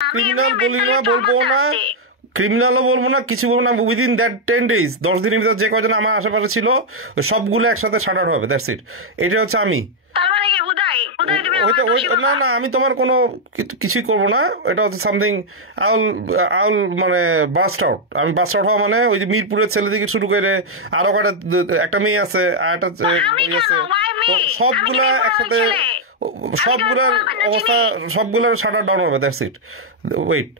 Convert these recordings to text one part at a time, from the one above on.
Criminal বলি না, বলবো না, ক্রিমিনালও বলবো না, কিছু বলবো না। উইদিন দ্যাট 10 days 10 দিনের ভিতর যে কজন আমার আশেপাশে ছিল সবগুলো একসাথে শাটার হবে, দ্যাটস ইট। এটা হচ্ছে আমি। না না, আমি তোমার কোনো কিছুই করবো না। এটা হচ্ছে সামথিং আউল মানে বাস্ট আউট। আমি বাস্ট আউট হওয়া মানে ওই যে মিরপুরের ছেলে থেকে শুরু করে আরো একটা মেয়ে আছে আর একটা আছে, তো সবগুলা একসাথে, সবগুলার অবস্থা, সবগুলার শাটার ডাউন হবে, দ্যাটস ইট। ওয়েট,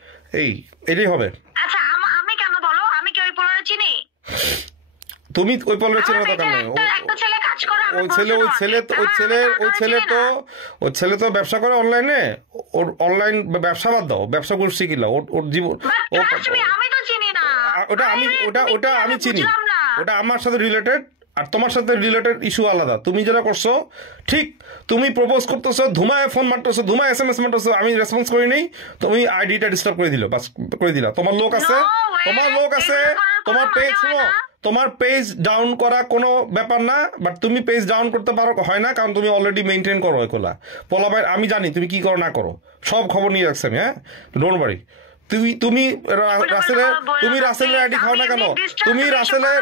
এটাই হবে। আচ্ছা আমি কেন বলো, আমি কি ওই পোলারে চিনি? তুমি ওই পোলারে চেনার দরকার নেই। ওই ছেলে তো ব্যবসা করে অনলাইনে। ওর অনলাইন ব্যবসা বাদ দাও, ব্যবসা করছি কিলা ওর জীবন, ওটা আমি চিনি, ওটা আমার সাথে রিলেটেড। আর তোমার সাথে রিলেটেড ইস্যু আলাদা। তুমি যেটা করছো ঠিক, তুমি প্রপোজ করতেছো, ধুমায় ফোন মারতেছো, ধুমায় SMS মারতেছো, আমি রেসপন্স করি নেই, তুমি আইডিটা ডিস্টার্ব করে দিল, বাস করে দিলা। তোমার লোক আছে, তোমার পেজ, শোনো, তোমার পেজ ডাউন করা কোনো ব্যাপার না, বাট তুমি পেজ ডাউন করতে পারো হয় না, কারণ তুমি অলরেডি মেনটেন করো এগুলা। পোলাপাই আমি জানি তুমি কি করো না করো, সব খবর নিয়ে রাখছি আমি। হ্যাঁ, ডোন্ট ওয়ারি। তুমি রাসেলের আইডি খাও না কেন? তুমি রাসেলের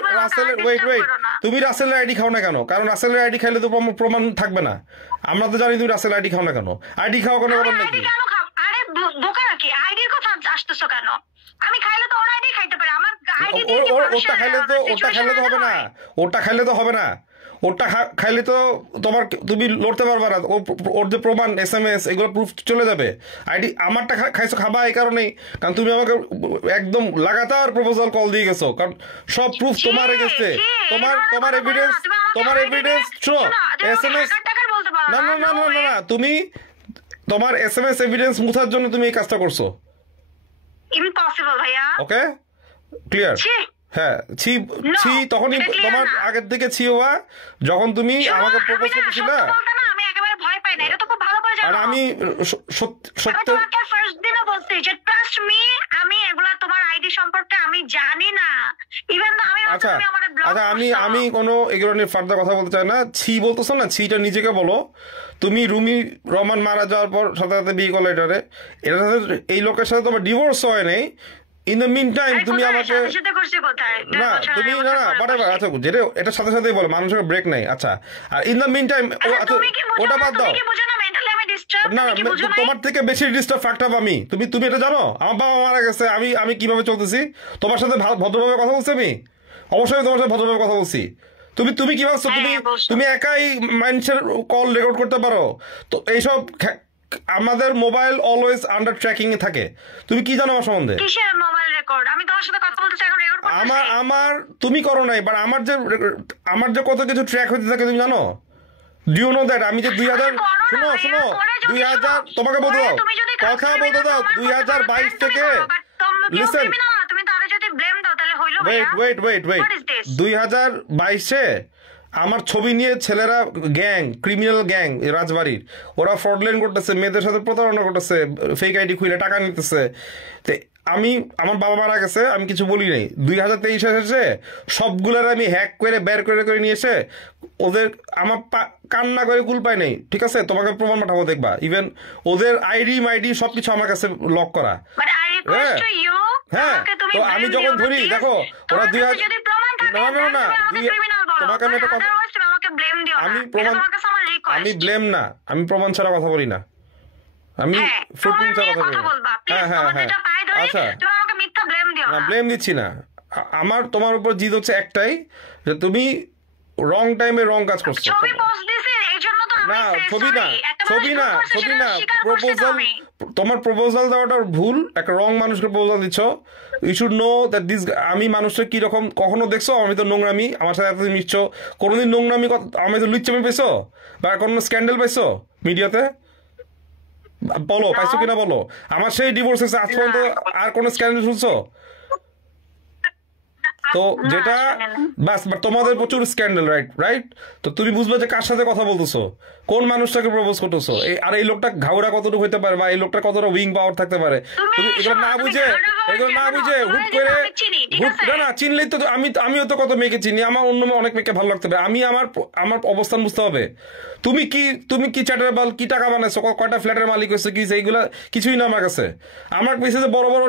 তুমি রাসেলের আইডি খাও না কেন? কারণ রাসেলের আইডি খাইলে তো প্রমাণ থাকবে না। আমরা তো জানি তুমি রাসেলের আইডি খাও না কেন। আইডি খাওয়া কোনো ব্যাপার নাকি? আরে বোকা নাকি, আইডির কথা আসতেছো কেন? আমি খাইলে তো ওর আইডি খাইতে পারি, আমার আইডি ওটা খাইলে তো হবে না, ওটা খাইলে তো হবে না। ওটা খাইলে তো তুমি লড়তে পারবে না। ওর যে প্রমাণ SMS এগুলো প্রুফ চলে যাবে। আইডি আমারটা খাইছো, খাবা এই কারণেই, কারণ তুমি আমাকে একদম লাগাতার প্রপোজাল কল দিয়ে গেছো, কারণ সব প্রুফ তোমার এগেইনস্টে, তোমার এভিডেন্স শোনো, SMS না না না না না, তুমি তোমার SMS এভিডেন্স মুছার জন্য তুমি এই কাজটা করছো। ইম্পসিবল ভাইয়া। ওকে, ক্লিয়ার? হ্যাঁ, তখনই তোমার আগের থেকে হওয়া, যখন তুমি আমাকে প্রপোজ করতেছিলে। আমি একেবারে ভয় পাই না, এটা তো খুব ভালো করে জানো। আর আমি সত্য ফার্স্ট দিনও বলছি যে ট্রাস্ট মি, আমি এগুলা তোমার আইডি সম্পর্কে আমি জানি না। ইভেন তো আমি আমারে ব্লক করছো। আমি কোনো এগুলো নিয়ে ফার্দার কথা বলতে চাই না। বলতেছো না, ছিটা নিজেকে বলো। তুমি রুমি রহমান মারা যাওয়ার পর সাথে সাথে বিয়ে করলে, এটার সাথে এই লোকের সাথে তোমার ডিভোর্স হয় নাই। ইন দ্য মিন টাইম তুমি আমাকে না, তুমি না বাট আচ্ছা, যেটা এটার সাথে সাথেই বলো, মানুষের ব্রেক নাই। আচ্ছা, আর ইন দ্য মিন টাইম ওটা বাদ দাও না, তোমার থেকে বেশি ডিস্টার্ব ফ্যাক্টর আমি। তুমি এটা জানো, আমার বাবা মারা গেছে, আমি কিভাবে চলতেছি? তোমার সাথে ভদ্রভাবে কথা বলছি আমি, অবশ্যই তোমার সাথে ভদ্রভাবে কথা বলছি। তুমি কি ভাবছো তুমি একাই মানুষের কল রেকর্ড করতে পারো? তো এইসব আমাদের মোবাইল অলওয়েজ আন্ডার ট্র্যাকিং এ থাকে। তুমি কি জানো আমার সম্বন্ধে? আমার তুমি করো নাই, বাট আমার যে কত কিছু ট্র্যাক হইতে থাকে তুমি জানো? Do you know that? আমি যে 2000 শুনো 2000 তোমাকে বলতে দাও, কথা বলতে দাও, 2022 থেকে লিসেন, ওয়েট 2022-এ আমার ছবি নিয়ে ছেলেরা ক্রিমিনাল গ্যাং রাজবাড়ির, ওরা ফ্রডলাইন করতেছে, মেয়েদের সাথে প্রতারণা করতেছে, ফেক আইডি খুলে টাকা নিতেছে। আমার বাবা মারা গেছে, আমি কিছু বলি নাই। 2023 এসেছে, সবগুলার আমি হ্যাক করে বের করে নিয়ে এসে ওদের আমার কান্না করে কুল পাই নাই। ঠিক আছে, তোমাকে প্রমাণ পাঠাবো, দেখবা। ইভেন ওদের আইডি সবকিছু আমার কাছে লক করা। হ্যাঁ, তো আমি যখন ধরি, দেখো ওরা 2000 না তোমাকে আমি একটা কথা, আমি ব্লেম না, আমি প্রমাণ ছাড়া কথা বলি না, আমি ফুটিং ছাড়া কথা বলি। হ্যাঁ আচ্ছা, না ব্লেম দিচ্ছি না। আমার তোমার উপর জিদ হচ্ছে একটাই, যে তুমি রং টাইমে রং কাজ করছো। না ছবি না প্রপোজাল, তোমার প্রপোজাল দেওয়াটা ভুল, একটা রং মানুষকে প্রপোজাল দিচ্ছ। You should know that this, আমি মানুষের কিরকম কখনো দেখছো? আমি তো নোংরামি, আমার সাথে এতদিন মিশছো, কোনোদিন নোংরামি আমি তো লুচ্চামি পাইছো বা কোনো স্ক্যান্ডেল পাইছো মিডিয়াতে? বলো পাইছো কিনা বলো। আমার সেই ডিভোর্স হয়েছে, আজ পর্যন্ত আর কোনো স্ক্যান্ডেল শুনছো? তো যেটা বাস তোমাদের প্রচুর স্ক্যান্ডাল, রাইট রাইট। তো তুমি বুঝবে যে কার সাথে কথা বলতেছো, কোন মানুষটাকে প্রপোজ করতেছো, আর এই লোকটা ঘাওড়া কতটুকু হইতে পারে বা এই লোকটার কতটা উইং পাওয়ার থাকতে পারে। তুমি এগুলো না বুঝে হুট করে না চিনলেই তো আমিও তো কত মেয়েকে চিনি, আমার অন্য অনেক মেয়েকে ভালো লাগতে হবে, আমি আমার আমার অবস্থান বুঝতে হবে। তুমি কি চ্যাটার বাল, কি টাকা বানাইছো, কয়টা ফ্ল্যাটের মালিক হয়েছে, কি এইগুলা কিছুই না আমার কাছে। আমার কাছে যে বড় বড়